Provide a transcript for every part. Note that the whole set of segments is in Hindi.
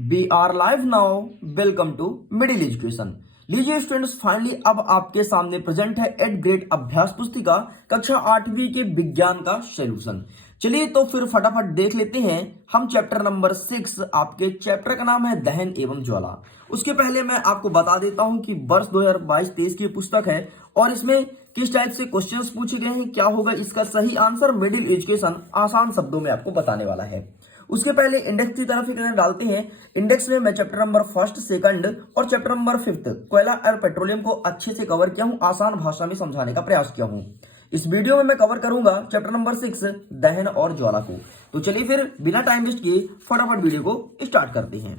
We are live now. Welcome to Middle Education. लीजिए स्टूडेंट्स, फाइनली अब आपके सामने प्रेजेंट है 8th ग्रेड अभ्यास पुस्तिका कक्षा 8वीं के विज्ञान का सॉल्यूशन। चलिए तो फिर फटाफट देख लेते हैं हम चैप्टर नंबर 6। आपके चैप्टर का नाम है दहन एवं ज्वाला। उसके पहले मैं आपको बता देता हूं कि वर्ष 2022-23 की पुस्तक है और इसमें किस टाइप से क्वेश्चंस पूछे गए हैं, क्या होगा इसका सही आंसर, मिडिल एजुकेशन आसान शब्दों में आपको बताने वाला है। उसके पहले इंडेक्स की तरफ एक नजर डालते हैं। इंडेक्स में मैं चैप्टर नंबर 1, 2 और चैप्टर नंबर 5 कोयला और पेट्रोलियम को अच्छे से कवर किया हूं, आसान भाषा में समझाने का प्रयास किया हूं। इस वीडियो में मैं कवर करूंगा चैप्टर नंबर 6 दहन और ज्वाला को। तो चलिए फिर बिना टाइम वेस्ट किए फटाफट वीडियो को स्टार्ट करते हैं।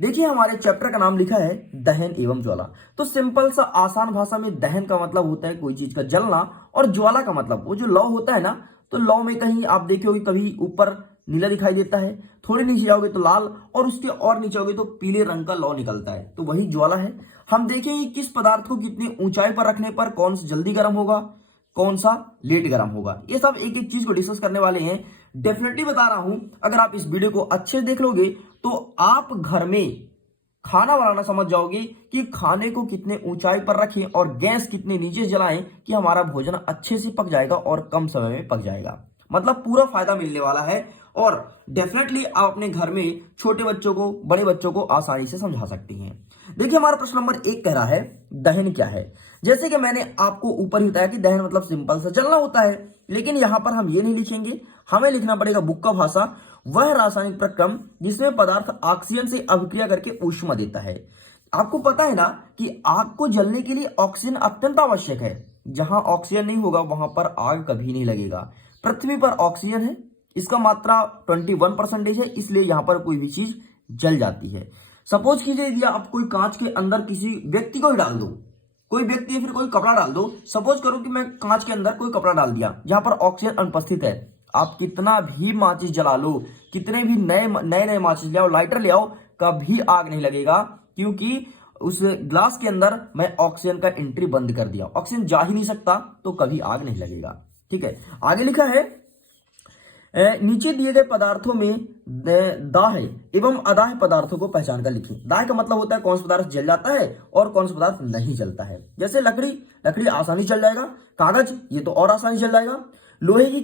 देखिए हमारे चैप्टर का नाम लिखा है दहन एवं ज्वाला। तो सिंपल सा आसान भाषा में दहन का मतलब होता है कोई चीज का जलना, और ज्वाला का मतलब वो जो लौ होता है ना, तो लौ में कहीं आप देखे होगे कभी ऊपर नीला दिखाई देता है, थोड़े नीचे जाओगे तो लाल, और उसके और नीचे जाओगे तो पीले रंग का लौ निकलता है, तो वही ज्वाला है। हम देखेंगे किस पदार्थ को कितनी ऊंचाई पर रखने पर कौन सा जल्दी गर्म होगा, कौन सा लेट गर्म होगा, ये सब एक एक चीज को डिस्कस करने वाले हैं। डेफिनेटली बता रहा हूं, अगर आप इस वीडियो को अच्छे से देख लोगे तो आप घर में खाना बनाना समझ जाओगे कि खाने को कितने ऊंचाई पर रखें और गैस कितने नीचे जलाएं कि हमारा भोजन अच्छे से पक जाएगा और कम समय में पक जाएगा। मतलब पूरा फायदा मिलने वाला है, और डेफिनेटली आप अपने घर में छोटे बच्चों को, बड़े बच्चों को आसानी से समझा सकते हैं। देखिए हमारा प्रश्न नंबर 1 कह रहा है दहन क्या है। जैसे कि मैंने आपको ऊपर ही बताया कि दहन मतलब सिंपल सा जलना होता है, लेकिन यहां पर हम ये नहीं लिखेंगे, हमें लिखना पड़ेगा बुक का भाषा, वह रासायनिक प्रक्रम जिसमें पदार्थ ऑक्सीजन से अभिक्रिया करके ऊष्मा देता है। आपको पता है ना कि आग को जलने के लिए ऑक्सीजन अत्यंत आवश्यक है। जहां ऑक्सीजन नहीं होगा वहां पर आग कभी नहीं लगेगा। पृथ्वी पर ऑक्सीजन है, इसका मात्रा 21% है, इसलिए यहां पर कोई भी चीज जल जाती है। सपोज कीजिए यदि आप कोई कांच के अंदर किसी व्यक्ति को ही डाल दो, कोई व्यक्ति या फिर कोई कपड़ा डाल दो, सपोज करो कि मैं कांच के अंदर कोई कपड़ा डाल दिया जहां पर ऑक्सीजन अनुपस्थित है, आप कितना भी माचिस जला लो, कितने भी नए माचिस ले आओ, लाइटर ले आओ, कभी आग नहीं लगेगा, क्योंकि उस ग्लास के अंदर मैं ऑक्सीजन का एंट्री बंद कर दिया, ऑक्सीजन जा ही नहीं सकता, तो कभी आग नहीं लगेगा। ठीक है, आगे लिखा है नीचे दिए गए पदार्थों में दाह्य एवं अदाह्य पदार्थों को पहचान कर लिखिए। दाह्य का मतलब होता है कौन सा पदार्थ जल जाता है और कौन सा पदार्थ नहीं जलता है। जैसे लकड़ी आसानी जल जाएगा, कागज ये तो और आसानी जल जाएगा, लोहे की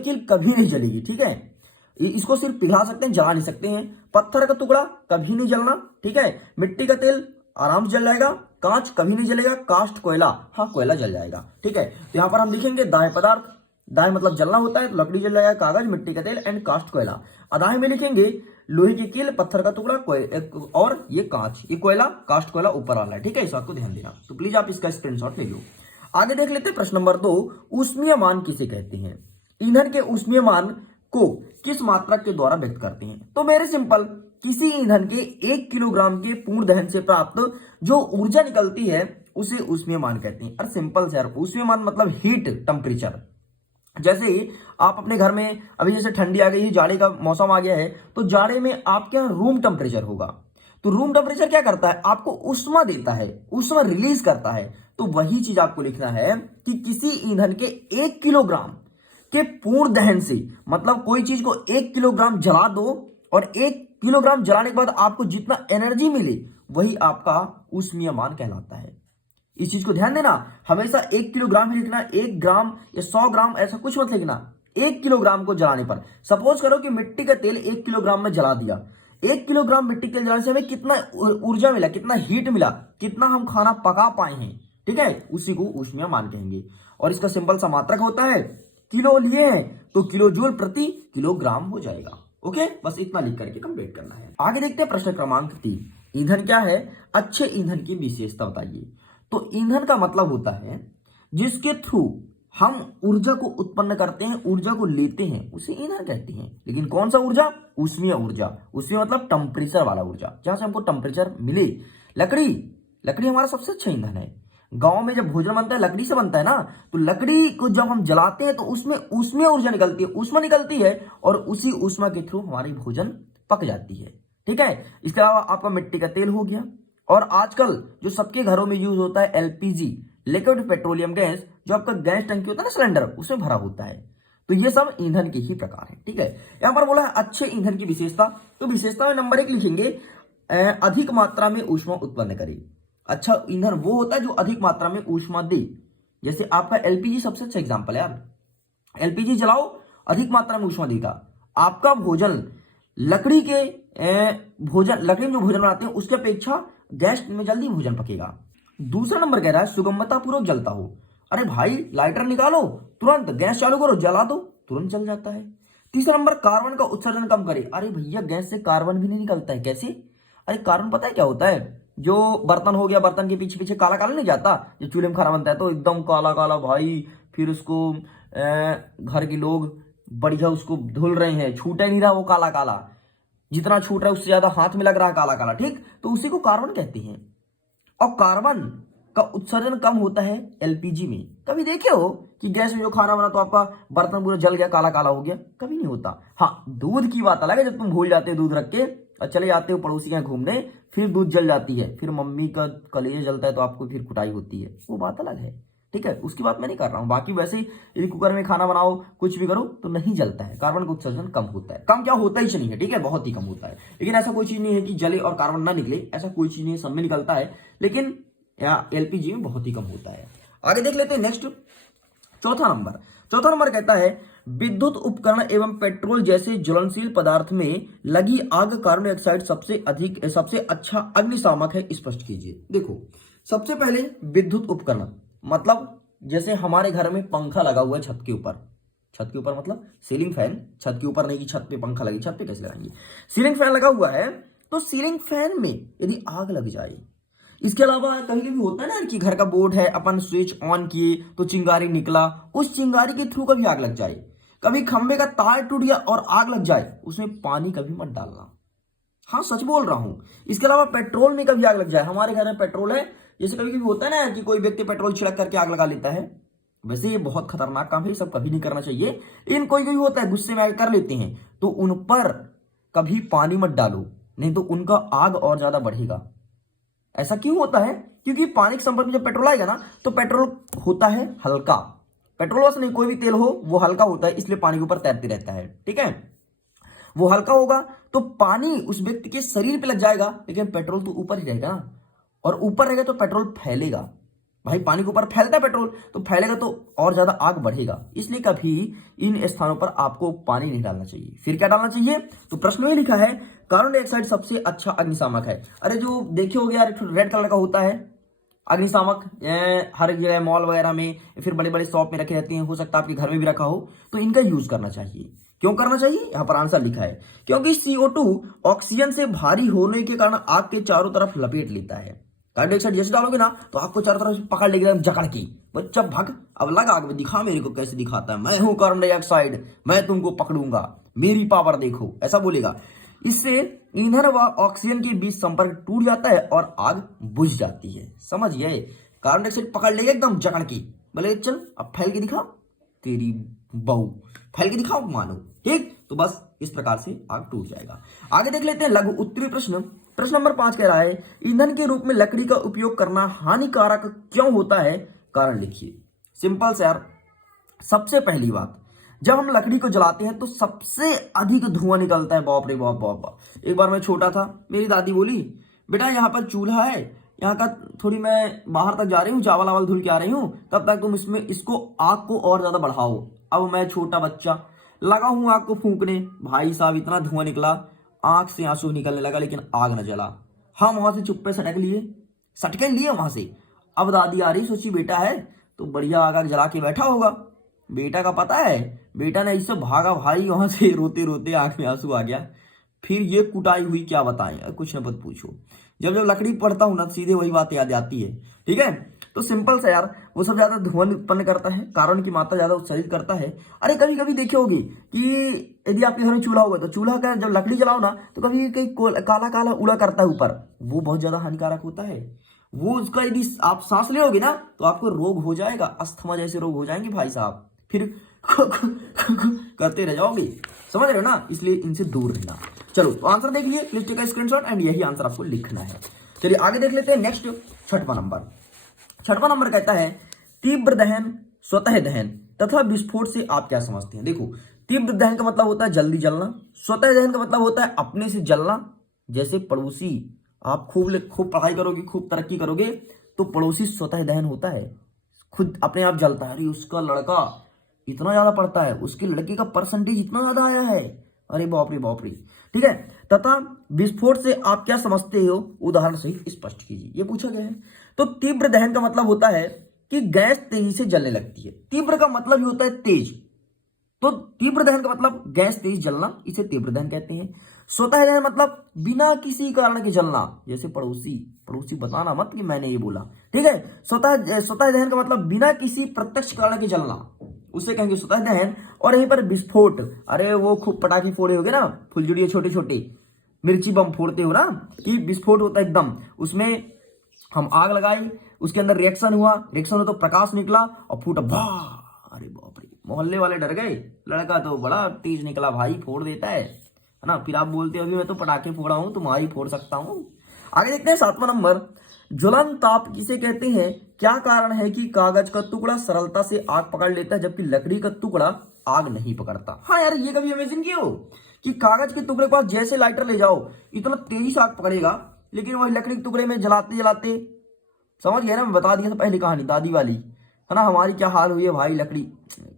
कील कभी नहीं जलेगी। ठीक है, इसको सिर्फ पिघला सकते हैं, जला नहीं सकते हैं। पत्थर का टुकड़ा कभी नहीं जलना। ठीक है, मिट्टी का तेल आराम से जल जाएगा, कांच कभी नहीं जलेगा, कास्ट कोयला, हाँ कोयला जल जाएगा। ठीक है, तो यहां पर हम लिखेंगे दाह्य पदार्थ, दाह्य मतलब जलना होता है, तो लकड़ी जल जाएगा, कागज, मिट्टी का तेल एंड कास्ट कोयला। अदाह्य में लिखेंगे लोहे की कील, पत्थर का टुकड़ा और ये कांच, ये कोयला, कास्ट कोयला ऊपर वाला है। ठीक है, इस बात को ध्यान देना। तो प्लीज आप इसका स्क्रीनशॉट ले लो। आगे देख लेते हैं प्रश्न नंबर 2, ऊष्मीय मान किसे कहते हैं। ईंधन के ऊष्मीय मान को किस मात्रक के द्वारा व्यक्त करते हैं। तो मेरे सिंपल, किसी ईंधन के 1 किलोग्राम के पूर्ण दहन से प्राप्त जो ऊर्जा निकलती है उसे ऊष्मीय मान कहते हैं। और सिंपल से ऊष्मीय मान मतलब हीट टेम्परेचर। जैसे ही आप अपने घर में, अभी जैसे ठंडी आ गई है, जाड़े का मौसम आ गया है, तो जाड़े में आपके यहाँ रूम टेम्परेचर होगा। तो रूम टेम्परेचर क्या करता है, आपको उष्मा देता है, उष्मा रिलीज करता है। तो वही चीज आपको लिखना है कि किसी ईंधन के 1 किलोग्राम के पूर्ण दहन से, मतलब कोई चीज को 1 किलोग्राम जला दो और 1 किलोग्राम जलाने के बाद आपको जितना एनर्जी मिले वही आपका ऊष्मीय मान कहलाता है। इस चीज को ध्यान देना, हमेशा 1 किलोग्राम ही लिखना, 1 ग्राम या 100 ग्राम ऐसा कुछ मत लिखना। 1 किलोग्राम को जलाने पर, सपोज करो कि मिट्टी का तेल 1 किलोग्राम में जला दिया, 1 किलोग्राम मिट्टी के तेल जलाने से हमें कितना ऊर्जा मिला, कितना हीट मिला, कितना हम खाना पका पाए हैं। ठीक है, उसी को ऊष्मीय मान कहेंगे। और इसका सिंपल सा मात्रक होता है, किलो लिए हैं तो किलो जूल प्रति किलोग्राम हो जाएगा। ओके, बस इतना लिख करके कंप्लीट करना है। आगे देखते हैं प्रश्न क्रमांक 3, ईंधन क्या है, अच्छे ईंधन की विशेषता बताइए। तो ईंधन का मतलब होता है जिसके थ्रू हम ऊर्जा को उत्पन्न करते हैं, ऊर्जा को लेते हैं, उसे ईंधन कहते हैं। लेकिन कौन सा ऊर्जा, ऊष्मीय ऊर्जा। ऊष्मीय मतलब टेम्परेचर वाला ऊर्जा, जहां से हमको टेम्परेचर मिले। लकड़ी हमारा सबसे अच्छा ईंधन है। गांव में जब भोजन बनता है लकड़ी से बनता है ना, तो लकड़ी को जब हम जलाते हैं तो उसमें ऊष्मीय ऊर्जा निकलती है, ऊष्मा निकलती है, और उसी ऊष्मा के थ्रू हमारी भोजन पक जाती है। ठीक है, इसके अलावा आपका मिट्टी का तेल हो गया, और आजकल जो सबके घरों में यूज होता है LPG, लिक्विड पेट्रोलियम गैस, जो आपका गैस टंकी होता है ना सिलेंडर, उसमें भरा होता है। तो ये सब ईंधन के ही प्रकार है। ठीक है, यहां पर बोला है अच्छे ईंधन की विशेषता, तो विशेषता में नंबर 1 लिखेंगे अधिक मात्रा में ऊष्मा उत्पन्न करे। अच्छा ईंधन वो होता है जो अधिक मात्रा में ऊष्मा दे, जैसे आपका एलपीजी सबसे अच्छा एग्जांपल है यार। एलपीजी जलाओ, अधिक मात्रा में ऊष्मा देगा। आपका भोजन लकड़ी के लकड़ी में जो भोजन बनाते हैं उसके अपेक्षा गैस में जल्दी भोजन पकेगा। दूसरा नंबर कह रहा है सुगमता पूर्वक जलता हो। अरे भाई लाइटर निकालो, तुरंत गैस चालू करो, जला दो, तुरंत जल जाता है। तीसरा नंबर कार्बन का उत्सर्जन कम करे। अरे भैया गैस से कार्बन भी नहीं निकलता है, कैसे? अरे कार्बन पता है क्या होता है, जो बर्तन हो गया, बर्तन के पीछे पीछे काला काला नहीं जाता, जो चूल्हे में खाना बनता है तो एकदम काला काला भाई, फिर उसको घर के लोग बढ़िया उसको धुल रहे हैं, छूटे नहीं रहा वो काला काला, जितना छूट रहा है उससे ज्यादा हाथ में लग रहा है काला काला, ठीक, तो उसी को कार्बन कहते हैं। और कार्बन का उत्सर्जन कम होता है एलपीजी में। कभी देखे हो कि गैस में जो खाना बना तो आपका बर्तन पूरा जल गया, काला काला हो गया? कभी नहीं होता। हाँ, दूध की बात अलग है, जब तुम भूल जाते हो दूध रख के और चले जाते हो पड़ोसी के यहाँ घूमने, फिर दूध जल जाती है, फिर मम्मी का कलेजा जलता है तो आपको फिर कुटाई होती है, वो बात अलग है। ठीक है, उसकी बात मैं नहीं कर रहा हूँ। बाकी वैसे ही यदि कुकर में खाना बनाओ, कुछ भी करो तो नहीं जलता है, कार्बन का उत्सर्जन कम होता है। कम क्या होता ही नहीं है, ठीक है, बहुत ही कम होता है। लेकिन ऐसा कोई चीज नहीं है कि जले और कार्बन ना निकले, ऐसा कोई चीज नहीं है, सब में निकलता है, लेकिन एलपीजी में बहुत ही कम होता है। आगे देख लेते हैं नेक्स्ट, चौथा नंबर कहता है विद्युत उपकरण एवं पेट्रोल जैसे ज्वलनशील पदार्थ में लगी आग कार्बन डाइऑक्साइड सबसे अच्छा अग्निशामक है, स्पष्ट कीजिए। देखो सबसे पहले विद्युत उपकरण मतलब जैसे हमारे घर में पंखा लगा हुआ है छत के ऊपर मतलब सीलिंग फैन, छत के ऊपर नहीं कि छत पे पंखा लगी, छत पे कैसे लगाएंगे, सीलिंग फैन लगा हुआ है, तो सीलिंग फैन में यदि आग लग जाए, इसके अलावा कभी कभी होता है ना कि घर का बोर्ड है, अपन स्विच ऑन किए तो चिंगारी निकला, उस चिंगारी के थ्रू कभी आग लग जाए, कभी खंबे का तार टूट गया और आग लग जाए, उसमें पानी कभी मत डालना। हाँ सच बोल रहा हूं। इसके अलावा पेट्रोल में कभी आग लग जाए, हमारे घर में पेट्रोल है, जैसे कभी कभी होता है ना कि कोई व्यक्ति पेट्रोल छिड़क करके आग लगा लेता है, वैसे ये बहुत खतरनाक काम है, सब कभी नहीं करना चाहिए। लेकिन कोई कोई होता है गुस्से में आग कर लेते हैं, तो उन पर कभी पानी मत डालो, नहीं तो उनका आग और ज्यादा बढ़ेगा। ऐसा क्यों होता है? क्योंकि पानी के संपर्क में जब पेट्रोल आएगा ना, तो पेट्रोल होता है हल्का, पेट्रोल बस नहीं कोई भी तेल हो वो हल्का होता है, इसलिए पानी के ऊपर तैरते रहता है। ठीक है, वो हल्का होगा तो पानी उस व्यक्ति के शरीर पे लग जाएगा, लेकिन पेट्रोल तो ऊपर ही रहेगा ना, और ऊपर रहेगा तो पेट्रोल फैलेगा। भाई पानी के ऊपर फैलता है पेट्रोल, तो फैलेगा तो और ज्यादा आग बढ़ेगा, इसलिए कभी इन स्थानों पर आपको पानी नहीं डालना चाहिए। फिर क्या डालना चाहिए? तो प्रश्न में लिखा है कार्बन डाइऑक्साइड सबसे अच्छा अग्निशामक है। अरे जो देखे होगे यार, रेड कलर का होता है अग्निशामक, हर एक जगह मॉल वगैरह में, फिर बड़े बड़े शॉप में रखे रहते हैं, हो सकता है आपके घर में भी रखा हो, तो इनका यूज करना चाहिए। क्यों करना चाहिए? यहां पर आंसर लिखा है क्योंकि CO2 ऑक्सीजन से भारी होने के कारण आग के चारों तरफ लपेट लेता है। कार्बन डाइऑक्साइड जैसे डालोगे ना तो आपको चारों तरफ पकड़ लेगा जकड़ की, बच्चा भाग, अब लगा आग में, दिखा मेरे को कैसे दिखाता है, मैं हूं कार्बन डाइऑक्साइड, मैं तुमको पकड़ूंगा, मेरी पावर देखो, ऐसा बोलेगा। इससे ईंधन व ऑक्सीजन के बीच संपर्क टूट जाता है और आग बुझ जाती है। समझिए, कार्बन डाइऑक्साइड पकड़ लेगा एकदम जकड़ की, बोले चल अब फैल के दिखा, तेरी बहू फैल के दिखाओ मानो, ठीक, तो बस इस प्रकार से आग टूट जाएगा। आगे देख लेते हैं लघु उत्तरीय प्रश्न नंबर 5 कह रहा है ईंधन के रूप में लकड़ी का उपयोग करना हानिकारक क्यों होता है, कारण लिखिए। सिंपल से यार, सबसे पहली बात, जब हम लकड़ी को जलाते हैं तो सबसे अधिक धुआं निकलता है, बाप रे बाप बाप बाप। एक बार मैं छोटा था, मेरी दादी बोली बेटा यहाँ पर चूल्हा है, यहाँ का थोड़ी मैं बाहर तक जा रही हूँ, चावल वावल धुल के आ रही हूँ, तब तक तुम इसमें इसको आग को और ज्यादा बढ़ाओ। अब मैं छोटा बच्चा लगा हूं आग को फूंकने, भाई साहब इतना धुआं निकला, आंख से आंसू निकलने लगा, लेकिन आग न जला। हम वहां से चुप्पे सटके लिए वहां से। अब दादी आ रही, सोची बेटा है तो बढ़िया आग जला के बैठा होगा, बेटा का पता है, बेटा ने इससे भागा भाई वहां से, रोते रोते आंख में आंसू आ गया। फिर ये कुटाई हुई क्या बताएं, कुछ न मत पूछो। जब जब लकड़ी पढ़ता हूं ना, सीधे वही बात याद आती है। ठीक है, तो सिंपल सा यार, वो सब ज्यादा धुआं उत्पन्न करता है, कार्बन की मात्रा ज्यादा उत्सर्जित करता है। अरे कभी कभी देखे होगी कि यदि आपके घर में चूल्हा होगा तो चूल्हा का जब लकड़ी जलाओ ना, तो कभी कहीं काला काला उड़ा करता है ऊपर, वो बहुत ज्यादा हानिकारक होता है। वो उसका यदि आप सांस लेोगे ना तो आपको रोग हो जाएगा, अस्थमा जैसे रोग हो जाएंगे भाई साहब, फिर करते रह जाओगे, समझ रहे हो ना, इसलिए इनसे दूर रहना। चलो तो आंसर देख लिए, please take a screenshot and यही आंसर आपको लिखना है। चलिए आगे देख लेते हैं नेक्स्ट, छठवां नंबर कहता है तीव्र दहन, स्वतः दहन तथा विस्फोट से आप क्या समझते हैं? देखो, तीव्र दहन का मतलब होता है जल्दी जलना, स्वतः दहन का मतलब होता है अपने से जलना। जैसे पड़ोसी, आप खूब पढ़ाई करोगे, खूब तरक्की करोगे, तो पड़ोसी स्वतः दहन होता है, खुद अपने आप जलता है। अरे उसका लड़का इतना ज्यादा पढ़ता है, उसकी लड़की का परसेंटेज इतना ज्यादा आया है, अरे बाप रे बाप रे। ठीक है, तथा विस्फोट से आप क्या समझते हो? उदाहरण सहित स्पष्ट कीजिए, ये पूछा गया है। तो तीव्र दहन का मतलब होता है कि गैस तेजी से जलने लगती है। तीव्र का मतलब ही होता है तेज, तो तीव्र दहन का मतलब गैस तेज जलना, इसे तीव्र दहन कहते हैं। स्वतः दहन मतलब बिना किसी कारण के जलना, जैसे पड़ोसी, पड़ोसी बताना मत कि मैंने ये बोला। ठीक है, स्वतः दहन का मतलब बिना किसी प्रत्यक्ष कारण के जलना, उसे कहेंगे स्वतः दहन। और यहीं पर विस्फोट, अरे वो खूब पटाखे फोड़े होगे ना, फुलझुड़िए छोटे छोटे, मिर्ची बम फोड़ते हो ना, कि विस्फोट होता है एकदम, उसमें हम आग लगाई, उसके अंदर रिएक्शन हुआ, रिएक्शन हो तो प्रकाश निकला और फूटा, वाह, अरे बाप रे, मोहल्ले वाले डर गए, लड़का तो बड़ा तेज निकला भाई, फोड़ देता है ना। फिर आप बोलते हो अभी मैं तो पटाखे फोड़ा हूं, तुम्हारी फोड़ सकता हूं। आगे देखते हैं 7वां नंबर, ज्वलन ताप किसे कहते हैं? क्या कारण है कि कागज का टुकड़ा सरलता से आग पकड़ लेता है जबकि लकड़ी का टुकड़ा आग नहीं पकड़ता? हाँ यार, ये कभी इमेजिन किए हो कि कागज के टुकड़े के पास जैसे लाइटर ले जाओ इतना तेजी से आग पकड़ेगा, लेकिन वही लकड़ी के टुकड़े में जलाते जलाते, समझ गए ना, मैं बता दिया था पहली कहानी दादी वाली, है ना, हमारी क्या हाल हुई है भाई। लकड़ी,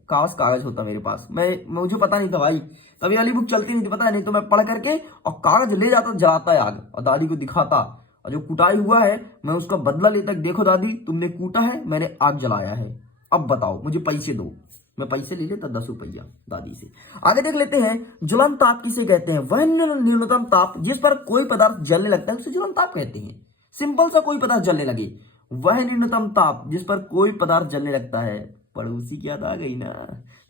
काश कागज होता मेरे पास, मुझे पता नहीं था भाई, तभी वाली बुक चलती नहीं थी, पता नहीं, तो मैं पढ़ करके और कागज ले जाता, जलाता है आग और दादी को दिखाता, और जो कुटाई हुआ है मैं उसका बदला लेता, देखो दादी तुमने कूटा है, मैंने आग जलाया है, अब बताओ मुझे पैसे दो। मैं पैसे ले लेता 10 रुपया दादी से। आगे देख लेते हैं, ज्वलन ताप किसे कहते हैं? वह न्यूनतम ताप जिस पर कोई पदार्थ जलने लगता है उसे ज्वलन ताप कहते हैं। सिंपल सा, कोई पदार्थ जलने लगे, वह न्यूनतम ताप जिस पर कोई पदार्थ जलने लगता है, पड़ोसी की याद आ गई ना,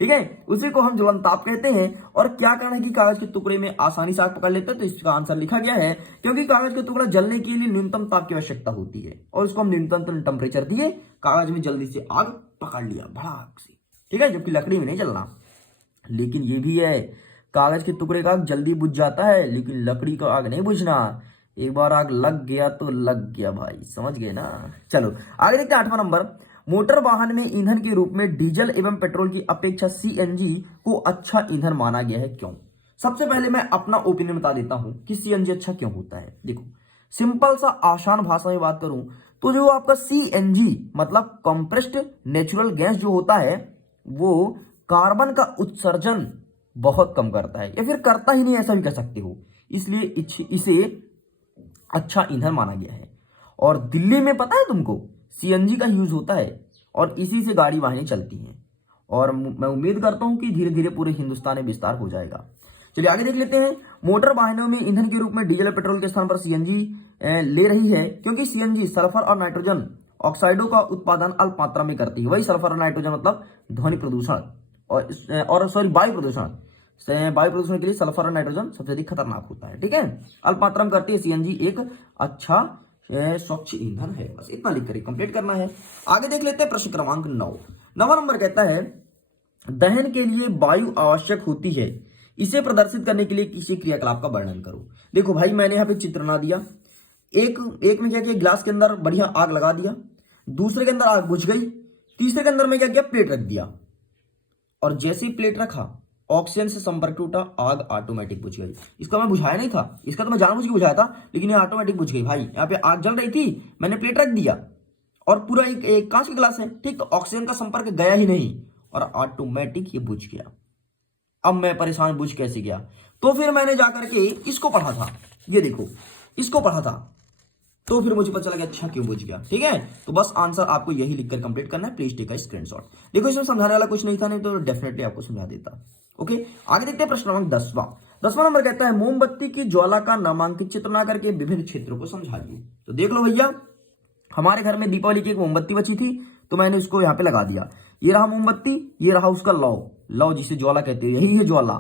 ठीक है, उसी को हम ज्वलन ताप कहते हैं। और क्या कारण है कि कागज के टुकड़े में आसानी से आग पकड़ लेता है? तो इसका आंसर लिखा गया है, क्योंकि कागज का टुकड़ा जलने के लिए न्यूनतम ताप की आवश्यकता होती है, और उसको हम न्यूनतम टेम्परेचर दिए, कागज में जल्दी से आग पकड़ लिया भड़ाक से, ठीक है, जबकि लकड़ी में नहीं जलना। लेकिन ये भी है, कागज के टुकड़े का आग जल्दी बुझ जाता है, लेकिन लकड़ी का आग नहीं बुझना, एक बार आग लग गया तो लग गया भाई, समझ गए ना। चलो आगे देखते हैं 8वां नंबर, मोटर वाहन में ईंधन के रूप में डीजल एवं पेट्रोल की अपेक्षा सीएनजी को अच्छा ईंधन माना गया है, क्यों? सबसे पहले मैं अपना ओपिनियन बता देता हूं कि सीएनजी अच्छा क्यों होता है। देखो, सिंपल सा आसान भाषा में बात करूं तो जो आपका सीएनजी मतलब कंप्रेस्ड नेचुरल गैस जो होता है, वो कार्बन का उत्सर्जन बहुत कम करता है, या फिर करता ही नहीं, ऐसा भी कह सकते हो, इसलिए इसे अच्छा ईंधन माना गया है। और दिल्ली में पता है तुमको सीएनजी का यूज होता है, और इसी से गाड़ी वाहनें चलती हैं, और मैं उम्मीद करता हूं कि धीरे धीरे पूरे हिंदुस्तान में विस्तार हो जाएगा। चलिए आगे देख लेते हैं, मोटर वाहनों में ईंधन के रूप में डीजल और पेट्रोल के स्थान पर सीएनजी ले रही है, क्योंकि सीएनजी सल्फर और नाइट्रोजन ऑक्साइडों का उत्पादन अल्प मात्रा में करती है। वही सल्फर और नाइट्रोजन मतलब ध्वनि प्रदूषण और सॉरी वायु प्रदूषण, वायु प्रदूषण के लिए सल्फर और नाइट्रोजन सबसे अधिक खतरनाक होता है, ठीक है, अल्प मात्रा में करती है। सीएनजी एक अच्छा स्वच्छ ईंधन है, बस इतना लिख कर कंप्लीट करना है। आगे देख लेते हैं प्रश्न क्रमांक 9। 9वां नंबर कहता है, दहन के लिए वायु आवश्यक होती है, इसे प्रदर्शित करने के लिए किसी क्रियाकलाप का वर्णन करो। देखो भाई, मैंने यहाँ पे चित्र बना दिया, एक में क्या किया, गिलास के अंदर बढ़िया आग लगा दिया, दूसरे के अंदर आग बुझ गई, तीसरे के अंदर मैं क्या किया, प्लेट रख दिया, और जैसे ही प्लेट रखा ऑक्सीजन से संपर्क टूटा, आग ऑटोमेटिक बुझ गई। इसका मैं बुझाया नहीं था, इसका तो मैं जानबूझ के बुझाया था, लेकिन ये ऑटोमेटिक बुझ गई भाई। यहाँ पे आग जल रही थी, मैंने प्लेट रख दिया, और पूरा एक कांच का गिलास है, ठीक, तो ऑक्सीजन का संपर्क गया ही नहीं, और ऑटोमेटिक ये बुझ गया। अब मैं परेशान, बुझ कैसे गया? तो फिर मैंने जाकर के इसको पढ़ा था, ये देखो, इसको पढ़ा था, तो फिर मुझे पता चला कि अच्छा क्यों बुझ गया, ठीक है। तो बस आंसर आपको यही लिखकर कंप्लीट करना है, प्लीज टेक अ स्क्रीनशॉट। देखो, इसमें समझाने वाला कुछ नहीं था, नहीं तो डेफिनेटली आपको समझा देता। ओके, आगे देखते हैं प्रश्न नंबर 10वां नंबर कहता है, मोमबत्ती की ज्वाला का नामांकित चित्र बना करके विभिन्न क्षेत्रों को समझाइए। तो देख लो भैया, हमारे घर में दीपावली की एक मोमबत्ती बची थी, तो मैंने इसको यहाँ पे लगा दिया, ये रहा मोमबत्ती, ये रहा उसका लौ जिसे ज्वाला कहते हैं, यही है ज्वाला,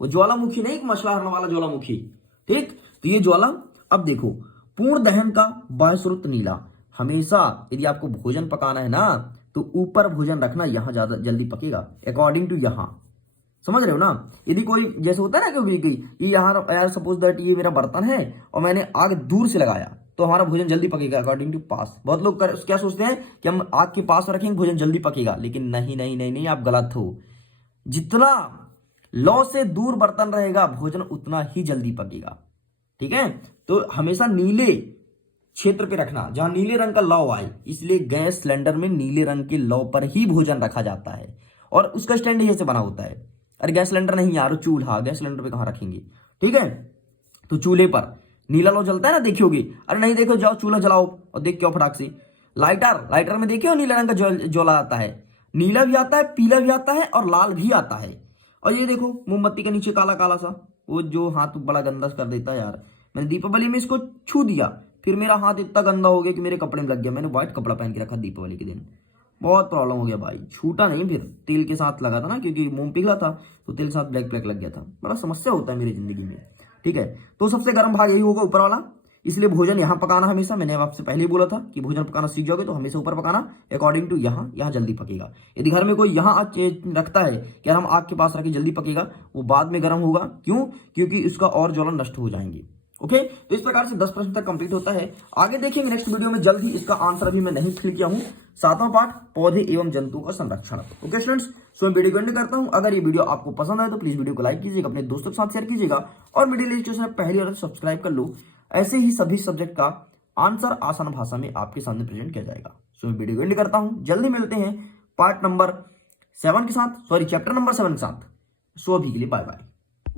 वो ज्वालामुखी नहीं, मसला हरने वाला ज्वालामुखी, ठीक। तो ये ज्वाला, अब देखो, पूर्ण दहन का बाह्य स्रोत नीला, हमेशा यदि आपको भोजन पकाना है ना, तो ऊपर भोजन रखना, यहां ज्यादा जल्दी पकेगा, अकॉर्डिंग टू यहां, समझ रहे हो ना। यदि कोई जैसे होता है ना कि ये यहाँ यार सपोज दैट ये मेरा बर्तन है और मैंने आग दूर से लगाया तो हमारा भोजन जल्दी पकेगा अकॉर्डिंग टू पास। बहुत लोग क्या सोचते हैं कि हम आग के पास रखेंगे भोजन जल्दी पकेगा, लेकिन नहीं नहीं नहीं नहीं, आप गलत हो। जितना लौ से दूर बर्तन रहेगा भोजन उतना ही जल्दी पकेगा। ठीक है, तो हमेशा नीले क्षेत्र पे रखना जहां नीले रंग का लौ आए, इसलिए गैस सिलेंडर में नीले रंग के लौ पर ही भोजन रखा जाता है और उसका स्टैंड ही ऐसे बना होता है। अरे गैस सिलेंडर नहीं यार, चूल्हा, गैस सिलेंडर पे कहां रखेंगे। ठीक है, तो चूल्हे पर नीला लौ जलता है ना, देखियोगे। अरे नहीं देखो, जाओ चूल्हा जलाओ और देख के आओ फटाक से। लाइटर में देखियो नीला रंग का ज्वाला आता है, नीला भी आता है, पीला भी आता है और लाल भी आता है। और ये देखो मोमबत्ती के नीचे काला काला सा, वो जो हाथ बड़ा गंदा कर देता है यार। मैंने दीपावली में इसको छू दिया, फिर मेरा हाथ इतना गंदा हो गया कि मेरे कपड़े में लग गया। मैंने व्हाइट कपड़ा पहन के रखा दीपावली के दिन, बहुत प्रॉब्लम हो गया भाई। छूटा नहीं, फिर तेल के साथ लगा था ना, क्योंकि मोम पिघला था तो तेल के साथ ब्लैक ब्लैक लग गया था। बड़ा समस्या होता है मेरी जिंदगी में। ठीक है, तो सबसे गर्म भाग यही होगा, ऊपर वाला। इसलिए भोजन यहाँ पकाना हमेशा, मैंने आपसे पहले ही बोला था कि भोजन पकाना सीख जाओगे तो हमेशा ऊपर पकाना, अकॉर्डिंग टू यहाँ जल्दी पकेगा। यदि घर में कोई यहाँ रखता है कि हम आग के पास रखें जल्दी पकेगा, वो बाद में गर्म होगा। क्यों? क्योंकि उसका और ज्वलन नष्ट हो जाएंगे। ओके, तो इस प्रकार से 10 प्रश्न तक कंप्लीट होता है। आगे देखेंगे नेक्स्ट वीडियो में जल्द ही। इसका आंसर अभी मैं नहीं फिल किया हूं। 7वां पार्ट, पौधे एवं जंतुओं का संरक्षण। ओके स्टूडेंट्स, सो मैं वीडियो को एंड करता हूं। अगर ये वीडियो आपको पसंद आए तो प्लीज वीडियो को लाइक कीजिएगा, अपने दोस्तों के साथ शेयर कीजिएगा और मिडिल एजुकेशन पहली बार सब्सक्राइब कर लो। ऐसे ही सभी सब्जेक्ट का आंसर आसान भाषा में आपके सामने प्रेजेंट किया जाएगा। सो मैं वीडियो को एंड करता हूं, जल्दी मिलते हैं पार्ट नंबर 7 के साथ, सॉरी चैप्टर नंबर 7 के साथ। सो अभी के लिए बाय बाय।